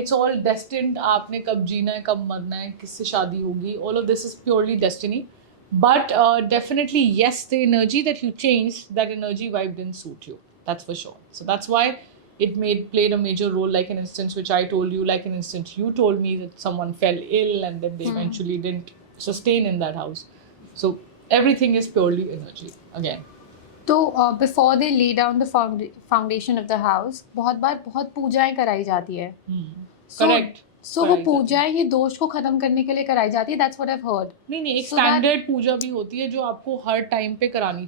It's all destined. आपने कब जीना है, कब मरना है, किससे शादी होगी. All of this is purely destiny. But definitely, yes, the energy that you changed, that energy vibe didn't suit you. That's for sure. So that's why it played a major role. Like an instance which I told you, like an instance you told me that someone fell ill and then they eventually didn't sustain in that house. So everything is purely energy again. तो before they lay down the foundation of the house बहुत बार बहुत पूजाएं कराई जाती है. Correct. सो वो पूजाएं ये दोष को खत्म करने के लिए कराई जाती है. That's what I have heard. नहीं, एक स्टैंडर्ड पूजा भी होती है जो आपको हर टाइम पे करानी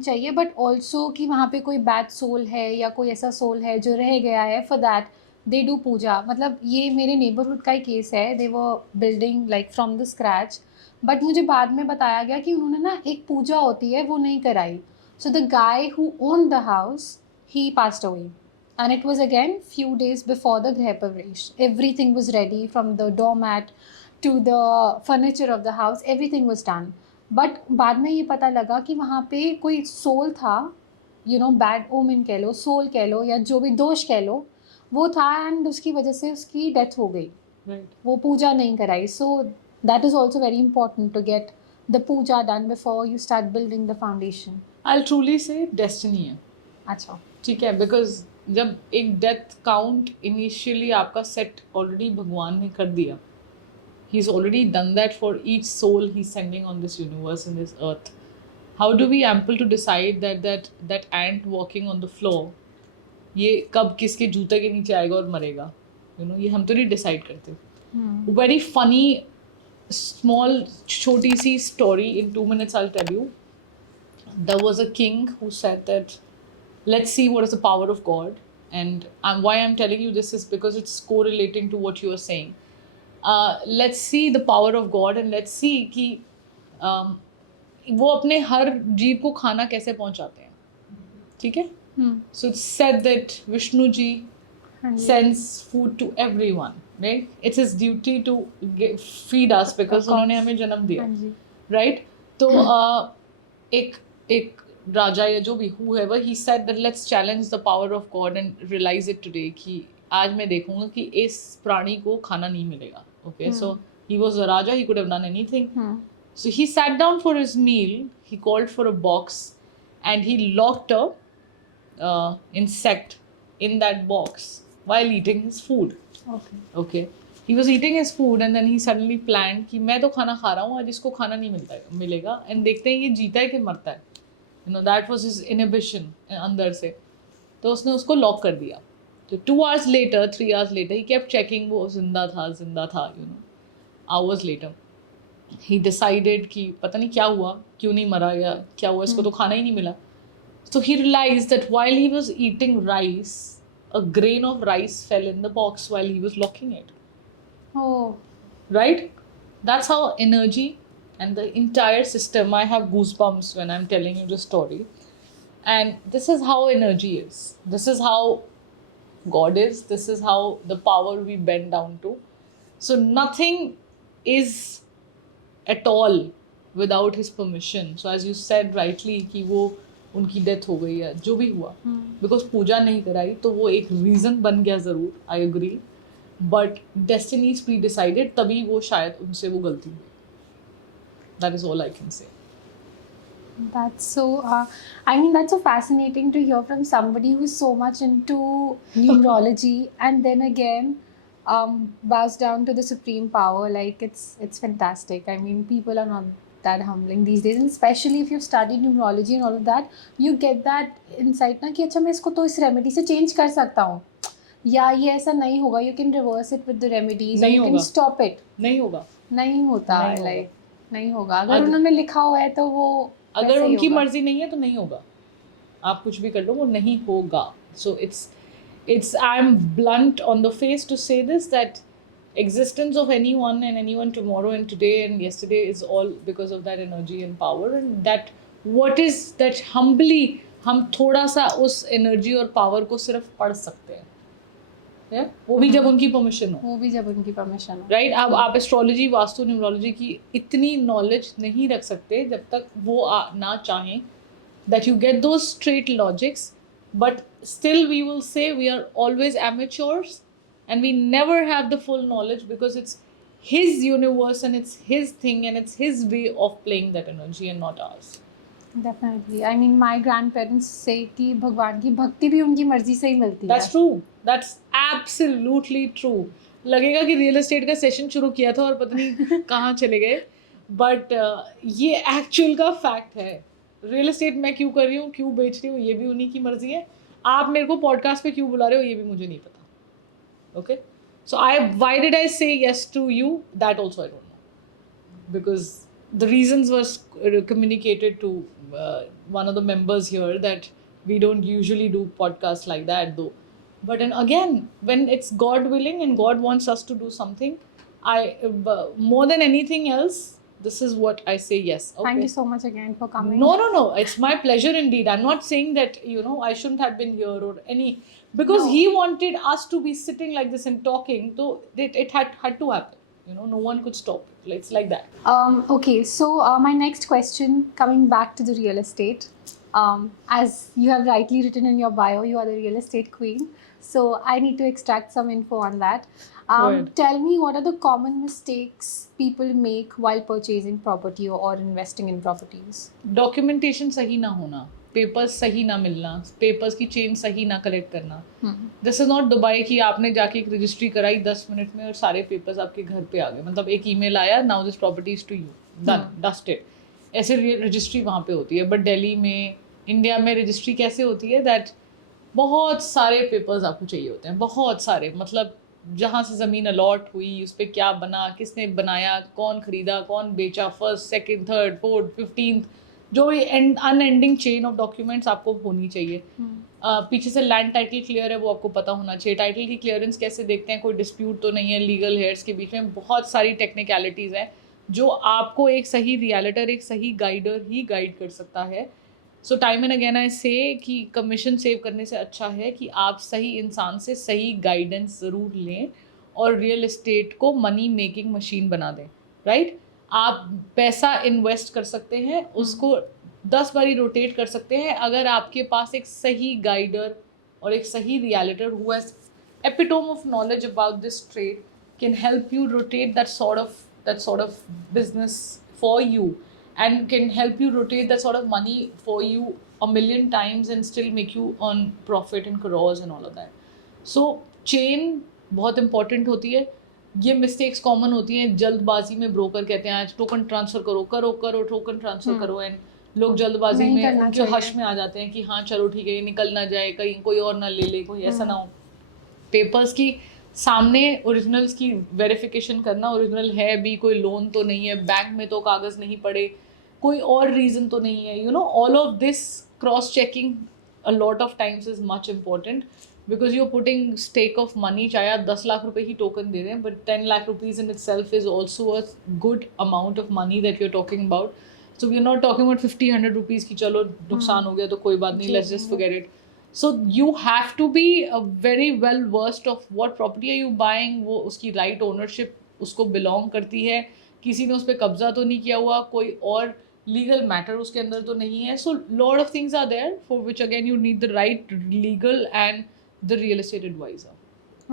चाहिए. बट ऑल्सो कि वहाँ पे कोई बैड सोल है या कोई ऐसा सोल है जो रह गया है, for that they do puja. मतलब ये मेरे नेबरहुड का ही केस है. They were building like from the scratch, but मुझे बाद में बताया गया कि उन्होंने ना एक पूजा होती है वो नहीं कराई. So the guy who owned the house he passed away. And it was again few days before the Greh Pravesh. Everything was ready, from the doormat to the furniture of the house. Everything was done. But बाद में ये पता लगा कि वहाँ पे कोई soul था, you know, bad omen कह लो, सोल कह लो, या जो भी दोष कह लो, वो था, एंड उसकी वजह से उसकी डेथ हो गई. Right. वो पूजा नहीं कराई. So that is also very important to get the puja done before you start building the foundation. I'll truly say destiny है. अच्छा. ठीक है. बिकॉज जब एक डेथ काउंट इनिशियली आपका सेट ऑलरेडी भगवान ने कर दिया, he is already done that for each soul he sending on this universe in this earth. How do we ample to decide that ant walking on the floor ये कब किसके जूते के नीचे आएगा और मरेगा? यू नो, ये हम तो नहीं डिसाइड करते. वेरी फनी स्मॉल छोटी सी story in 2 minutes I'll tell you. There was a king who said that let's see what is the power of God. And why I'm telling you this is because it's correlating to what you are saying. Let's see the power of God and let's see कि वो अपने हर जीव को खाना कैसे पहुंचाते हैं. ठीक है. So it's said that Vishnu ji sends food to everyone, right? It's his duty to feed us because उन्होंने हमें जन्म दिया, right? तो एक राजा या जो भी whoever, he said that let's challenge the power of God and realize it today कि आज मैं देखूंगा कि इस प्राणी को खाना नहीं मिलेगा. Okay, so he was a raja, he could have done anything. So he sat down for his meal, he called for a box and he locked a insect in that box while eating his food. Okay. He was eating his food and then he suddenly planned कि मैं तो खाना खा रहा हूँ, आज इसको खाना नहीं मिलेगा and देखते हैं ये जीता है कि मरता है. You know, that was his inhibition अंदर से. तो उसने उसको लॉक कर दिया. तो 2 hours later, 3 hours later, he kept checking वो जिंदा था, you know. Hours later, he decided कि पता नहीं क्या हुआ, क्यों नहीं मरा या क्या हुआ, इसको तो खाना ही नहीं मिला. So he realized that while he was eating rice, a grain of rice fell in the box while he was locking it. Oh. Right? That's how energy and the entire system, I have goosebumps when I'm telling you the story. And this is how energy is. This is how God is. This is how the power we bend down to. So nothing is at all without his permission. So as you said rightly कि वो उनकी death हो गई है जो भी हुआ because पूजा नहीं कराई तो वो एक रीज़न बन गया ज़रूर. I agree. But destiny is pre decided तभी वो शायद उनसे वो गलती हुई. That is all I can say. That's so, I mean, that's so fascinating to hear from somebody who's so much into numerology and then again bows down to the supreme power. Like, it's fantastic. I mean, people are not that humbling these days, and especially if you've studied numerology and all of that, you get that insight ना कि अच्छा मैं इसको तो इस remedy से change कर सकता हूँ या ये ऐसा नहीं होगा. You can reverse it with the remedies. नहीं You can होगा. stop it. नहीं होगा. नहीं होता. नहीं होगा. Like नहीं होगा. अगर उन्होंने लिखा हुआ है तो वो अगर वैसे ही उनकी होगा. मर्जी नहीं है तो नहीं होगा. आप कुछ भी कर लो वो नहीं होगा. सो it's I'm blunt on the face to say this, that existence of anyone and anyone tomorrow and today and yesterday is all because of that energy and power, and that what is that humbly हम थोड़ा सा उस energy और power को सिर्फ पढ़ सकते हैं. वो भी जब उनकी परमिशन हो. वो भी जब उनकी परमिशन हो. राइट. अब आप एस्ट्रोलॉजी वास्तु न्यूमरोलॉजी की इतनी नॉलेज नहीं रख सकते जब तक वो ना चाहें that you get those straight logics, but still we will say we are always amateurs and we never have the full knowledge because it's his universe and it's his thing and it's his way of playing that energy and not ours. Definitely. I mean, my grandparents say कि भगवान की भक्ति भी उनकी मर्जी से ही मिलती है. That's true. That's absolutely true. लगेगा कि रियल एस्टेट का सेशन शुरू किया था और पता नहीं कहाँ चले गए, बट ये एक्चुअल का फैक्ट है. रियल एस्टेट मैं क्यों कर रही हूँ, क्यों बेच रही हूँ, ये भी उन्हीं की मर्जी है. आप मेरे को पॉडकास्ट पे क्यों बुला रहे हो ये भी मुझे नहीं पता. Okay. So why did I say yes to you, that also I don't know, because the reasons was communicated to one of the members here that we don't usually do podcasts like that though. But and again, when it's God willing and God wants us to do something, more than anything else, this is what I say yes. Okay. Thank you so much again for coming. No. It's my pleasure indeed. I'm not saying that, I shouldn't have been here or any, because No. he wanted us to be sitting like this and talking, so it had to happen. No one could stop it. It's like that. Okay, so my next question, coming back to the real estate, as you have rightly written in your bio, you are the real estate queen. So I need to extract some info on that. Go ahead. Tell me, what are the common mistakes people make while purchasing property or investing in properties? Documentation सही ना होना, papers सही ना मिलना, papers की chain सही ना collect करना. दिस इज नॉट दुबई कि आपने जाके एक रजिस्ट्री कराई 10 मिनट में और सारे पेपर्स आपके घर पे आ गए. मतलब एक ईमेल आया, now this property is to you, done, dusted. ऐसे रजिस्ट्री वहाँ पे होती है. बट दिल्ली में, इंडिया में रजिस्ट्री कैसे होती है, दैट बहुत सारे पेपर्स आपको चाहिए होते हैं, बहुत सारे. मतलब जहाँ से ज़मीन अलॉट हुई, उस पर क्या बना, किसने बनाया, कौन खरीदा, कौन बेचा, first, second, third, fourth, 15th, जो भी अनएंडिंग चेन ऑफ डॉक्यूमेंट्स आपको होनी चाहिए. पीछे से लैंड टाइटल क्लियर है वो आपको पता होना चाहिए. टाइटल की क्लियरेंस कैसे देखते हैं, कोई डिस्प्यूट तो नहीं है लीगल हेयर्स के बीच में. बहुत सारी टेक्निकलिटीज़ हैं जो आपको एक सही रियलिटर, एक सही गाइडर ही गाइड कर सकता है. सो टाइम एंड अगेन आई से कि कमीशन सेव करने से अच्छा है कि आप सही इंसान से सही गाइडेंस ज़रूर लें और रियल एस्टेट को मनी मेकिंग मशीन बना दें. राइट. आप पैसा इन्वेस्ट कर सकते हैं, उसको 10 बारी रोटेट कर सकते हैं अगर आपके पास एक सही गाइडर और एक सही realtor who has epitome of knowledge about this trade can help you rotate that sort of business for you and can help you rotate that sort of money for you a million times and still make you earn profit in crores and all of that. So chain बहुत important होती है. ये mistakes common होती हैं. जल्दबाजी में broker कहते हैं आज टोकन ट्रांसफ़र करो टोकन ट्रांसफ़र करो, एंड लोग जल्दबाजी नहीं में करना उनके चाहिए. हश में आ जाते हैं कि हाँ चलो ठीक है ये निकल ना जाए, कहीं कोई और ना ले ले, कोई ऐसा ना हो. पेपर्स की सामने ओरिजिनल्स की वेरिफिकेशन करना, ओरिजिनल है भी, कोई लोन तो नहीं है, बैंक में तो कागज़ नहीं पड़े, कोई और रीज़न तो नहीं है. All of this cross checking a lot of times is much important because you're putting stake of money. चाहे आप 10 लाख रुपए ही टोकन दे रहे हैं, but 10 lakh rupees in itself is also a good amount of money that you're talking about. So we're not talking about 50-100 rupees कि चलो नुकसान हो गया तो कोई बात नहीं, let's just forget it. So you have to be very well versed of what property are you buying, वो उसकी right ownership उसको belong करती है, किसी ने उस पर कब्जा तो नहीं किया हुआ, कोई और legal matter उसके अंदर तो नहीं है. So lot of things are there for which again you need the right legal and the real estate advisor.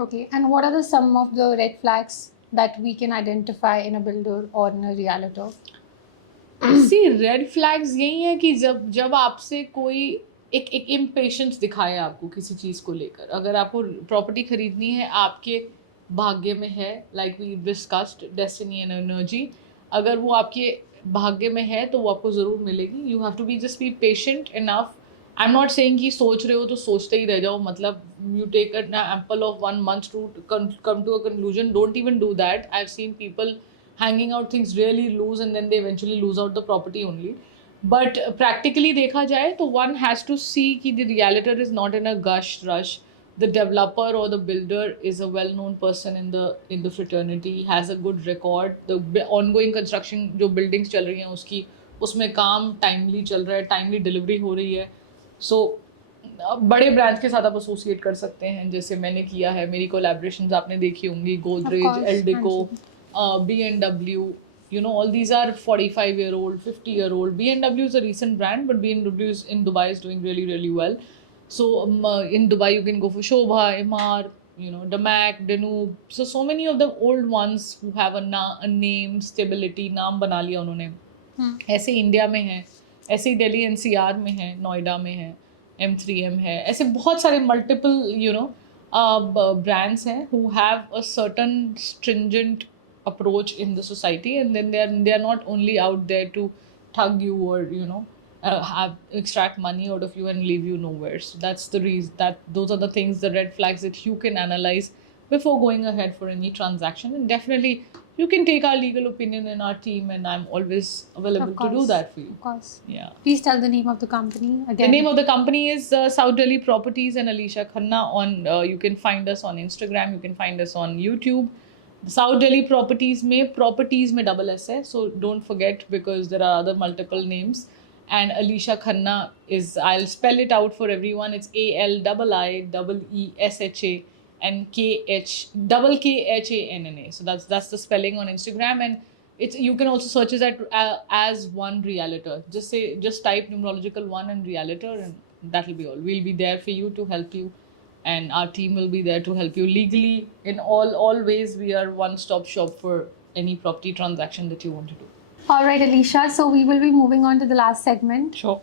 Okay, and what are some of the red flags that we can identify in a builder or in a realtor? See red flags यही है कि जब जब आपसे कोई एक impatience दिखाए आपको किसी चीज़ को लेकर. अगर आपको प्रॉपर्टी खरीदनी है, आपके भाग्य में है, like we discussed destiny and energy, अगर वो आपके भाग्य में है तो वो आपको ज़रूर मिलेगी. You have to be just be patient enough. I am not saying कि सोच रहे हो तो सोचते ही रह जाओ, मतलब you take an example of 1 month to come to a conclusion. Don't even do that. I have seen people hanging out things really loose and then they eventually lose out the property only. But practically देखा जाए तो one has to see कि the realtor is not in a gush rush. The developer or the builder is a well-known person in the fraternity, has a good record. The ongoing construction जो buildings चल रही हैं उसकी उसमें काम timely चल रहा है, timely delivery हो रही है. So बड़े ब्रांड्स के साथ आप एसोसिएट कर सकते हैं, जैसे मैंने किया है. मेरी कोलैबोरेशंस आपने देखी होंगी, Godrej, Eldeco, B&W, you know, all these are 45-year-old, 50-year-old. B&W is a recent brand, but B&W is in Dubai is doing really, really well. So in Dubai, you can go for Shobha, Emaar, you know, Damac, Danube. So many of the old ones who have a name, stability, नाम बना लिया उन्होंने. ऐसे India में है, ऐसे ही Delhi NCR में है, नोएडा में है, M3M है, ऐसे बहुत सारे मल्टीपल यू नो brands हैं who have a certain stringent approach in the society, and then they are not only out there to thug you or you know have extract money out of you and leave you nowhere. So that's the reason that those are the things, the red flags that you can analyze before going ahead for any transaction. And definitely you can take our legal opinion in our team, and I'm always available to do that for you. Of course. Yeah. Please tell the name of the company again. The name of the company is South Delhi Properties and Alicia Khanna. You can find us on Instagram. You can find us on YouTube. South Delhi Properties में double S है, so don't forget because there are other multiple names. And Alicia Khanna is, I'll spell it out for everyone. It's ALIIEESHA and KHANNA. So that's the spelling on Instagram, and it's you can also search it as One Realtor. Just type numerological 1 and Realtor, and that'll be all. We'll be there for you to help you, and our team will be there to help you legally in all ways. We are one-stop shop for any property transaction that you want to do. All right, Alicia. So we will be moving on to the last segment. Sure.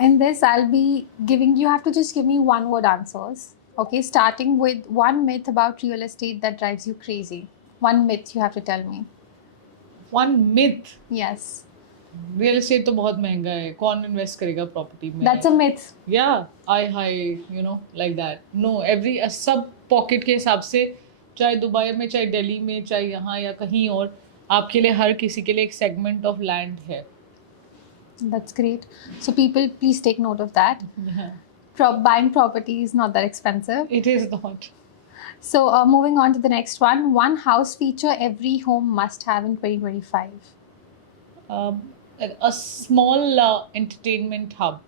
In this, I'll be giving you have to just give me one-word answers. Okay, starting with one myth about real estate that drives you crazy. One myth you have to tell me. One myth. Yes. Real estate तो बहुत महंगा है, कौन invest करेगा property में? That's a myth. Yeah, you know, like that. No, सब pocket के हिसाब से, चाहे दुबई में, चाहे दिल्ली में, चाहे यहाँ या कहीं और, आपके लिए हर किसी के लिए एक सेगमेंट ऑफ लैंड है. That's great. So people, please take note of that. Yeah. Buying property is not that expensive. It is not. So moving on to the next one. One house feature every home must have in 2025. A small entertainment hub,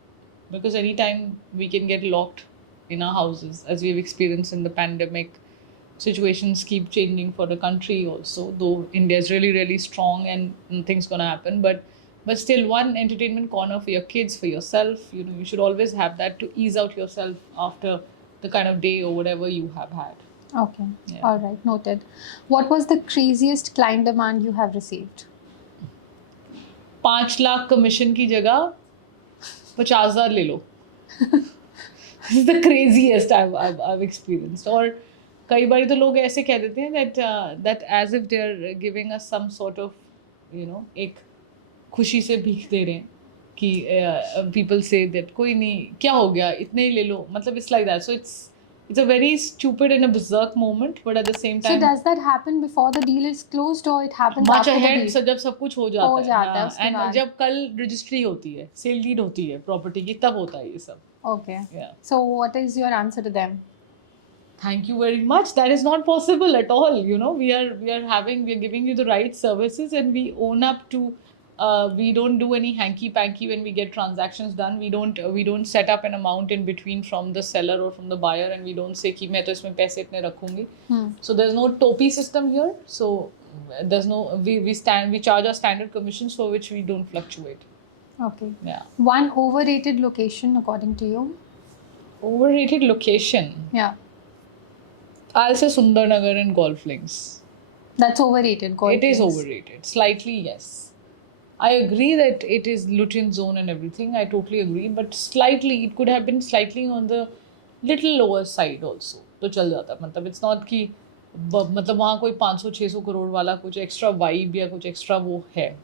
because anytime we can get locked in our houses, as we've experienced in the pandemic. Situations keep changing for the country also, though India is really, really strong and nothing's gonna happen. But still, one entertainment corner for your kids, for yourself. You know, you should always have that to ease out yourself after the kind of day or whatever you have had. Okay. Yeah. All right. Noted. What was the craziest client demand you have received? 5 lakh commission की जगह 50,000 ले लो. This is the craziest I've experienced. और कई बार तो लोग ऐसे कह देते हैं that as if they're giving us some sort of, you know, एक खुशी से भीख दे रहे हैं कि people say that कोई नहीं, क्या हो गया, इतने ही ले लो, मतलब it's like that. So it's a very stupid and a berserk moment, but at the same time. So does that happen before the deal is closed or it happens much after ahead, the deal? जब सब कुछ हो जाता है उसके बाद. जब कल रजिस्ट्री होती है, सेल डीड होती है प्रॉपर्टी की, तब होता है ये सब. Okay. Yeah. So what is your answer to them? Thank you very much. That is not possible at all. You know, we are giving you the right services, and we own up to We don't do any hanky panky when we get transactions done. We don't set up an amount in between from the seller or from the buyer, and we don't say कि मैं तो इसमें पैसे इतने रखूंगी. So there's no topi system here. So there's no we charge our standard commissions for which we don't fluctuate. Okay. Yeah. One overrated location according to you? Overrated location. Yeah. I'll say Sundarnagar and Golf Links. That's overrated. It is overrated. Slightly, yes. I agree that it is Lutyens zone and everything. I totally agree. But slightly, it could have been slightly on the little lower side also. तो चल जाता. मतलब it's not कि मतलब वहाँ कोई 500-600 करोड़ वाला कुछ extra vibe या कुछ extra वो है.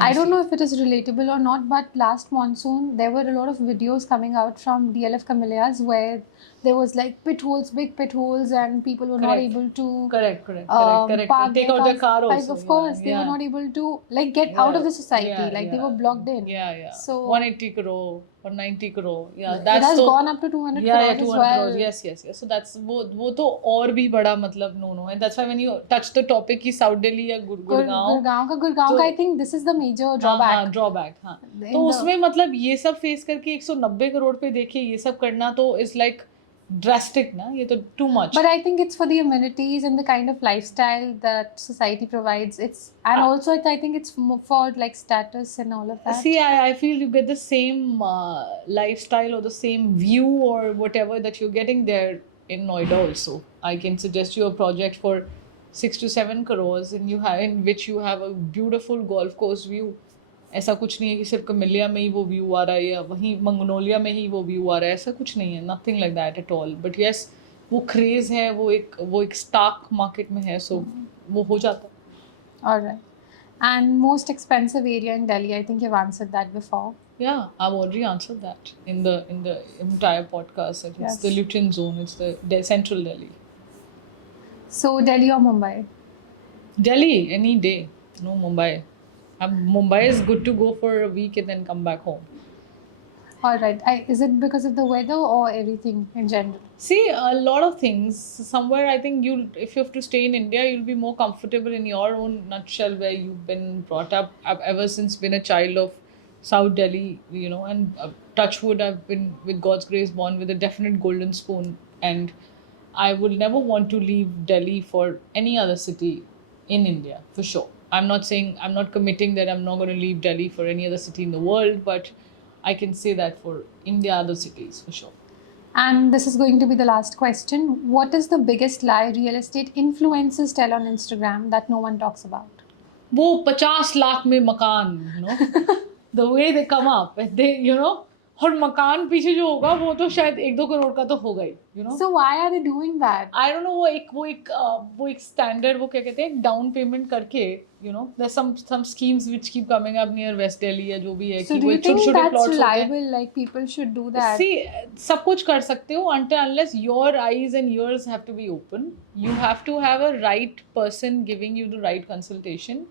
I don't know if it is relatable or not, but last monsoon there were a lot of videos coming out from DLF Camellias where there was like pit holes, big pit holes, and people were not able to correct. park Take out their car like, also. of course, they were not able to like get out of the society. They were blocked in. Yeah. So 180 crore or 90 crore. Yeah, it that's has so, gone up to 200 yeah, crores 200 as well. crores. Yes. So that's वो तो और भी बड़ा मतलब no है. That's why when you touch the topic की South Delhi या गुड़गांव का I think this is the major drawback. Drawback हाँ. तो उसमें मतलब ये सब फेस करके 190 करोड़ पे देखे ये सब करना तो is like drastic ना, ये तो too much. But I think it's for the amenities and the kind of lifestyle that society provides. Also I think it's for like status and all of that. See, I feel you get the same lifestyle or the same view or whatever that you're getting there in Noida also. I can suggest you a project for 6 to 7 crores in which you have a beautiful golf course view. ऐसा कुछ नहीं है कि सिर्फ कमिलिया में ही वो view आ रहा है या वहीं मंगनोलिया में ही वो व्यू आ रहा है, ऐसा कुछ नहीं है. Nothing like that at all. But yes वो क्रेज है, वो एक स्टाक मार्केट में है, सो वो हो जाता है. Alright. And most expensive area in Delhi, I think you've answered that before. Yeah, I've already answered that in the entire podcast. It's the Lutyens zone. It's the central Delhi. So Delhi or Mumbai? Delhi any day. No Mumbai. Mumbai is good to go for a week and then come back home. Alright. Is it because of the weather or everything in general? See, a lot of things. Somewhere I think if you have to stay in India, you'll be more comfortable in your own nutshell where you've been brought up. I've ever since been a child of South Delhi, and touch wood, I've been, with God's grace, born with a definite golden spoon. And I would never want to leave Delhi for any other city in India, for sure. I'm not committing that I'm not going to leave Delhi for any other city in the world, but I can say that for India, other cities, for sure. And this is going to be the last question. What is the biggest lie real estate influencers tell on Instagram that no one talks about? वो 50 लाख में मकान, the way they come up, they, और मकान पीछे जो होगा वो तो शायद 1-2 करोड़ का तो होगा ही, So why are they doing that? I don't know. वो एक standard, वो क्या कहते हैं, down payment करके, there's some schemes which keep coming up near West Delhi या जो भी है. So do you think that's reliable? Like people should do that? See, सब कुछ कर सकते हो unless your eyes and ears have to be open. You have to have a right person giving you the right consultation.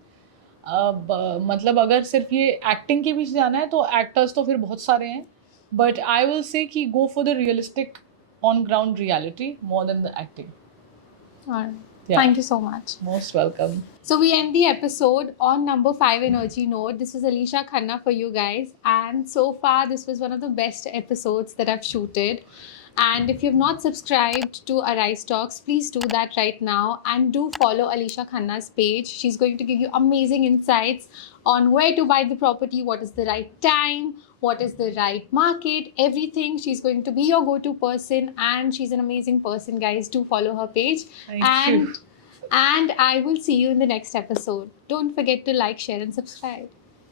मतलब अगर सिर्फ ये acting के पीछे जाना है तो एक्टर्स तो फिर बहुत सारे हैं, but I will say कि go for the realistic on ground reality more than the acting. Alright. Yeah. Thank you so much. Most welcome. So we end the episode on number 5 energy note. This is Alisha Khanna for you guys, and so far this was one of the best episodes that I've shooted. And if you've not subscribed to Arise Talks, please do that right now, and do follow Alisha Khanna's page. She's going to give you amazing insights on where to buy the property, what is the right time, what is the right market, everything. She's going to be your go-to person, and she's an amazing person, guys. Do follow her page. Thank you. And I will see you in the next episode. Don't forget to like, share, and subscribe.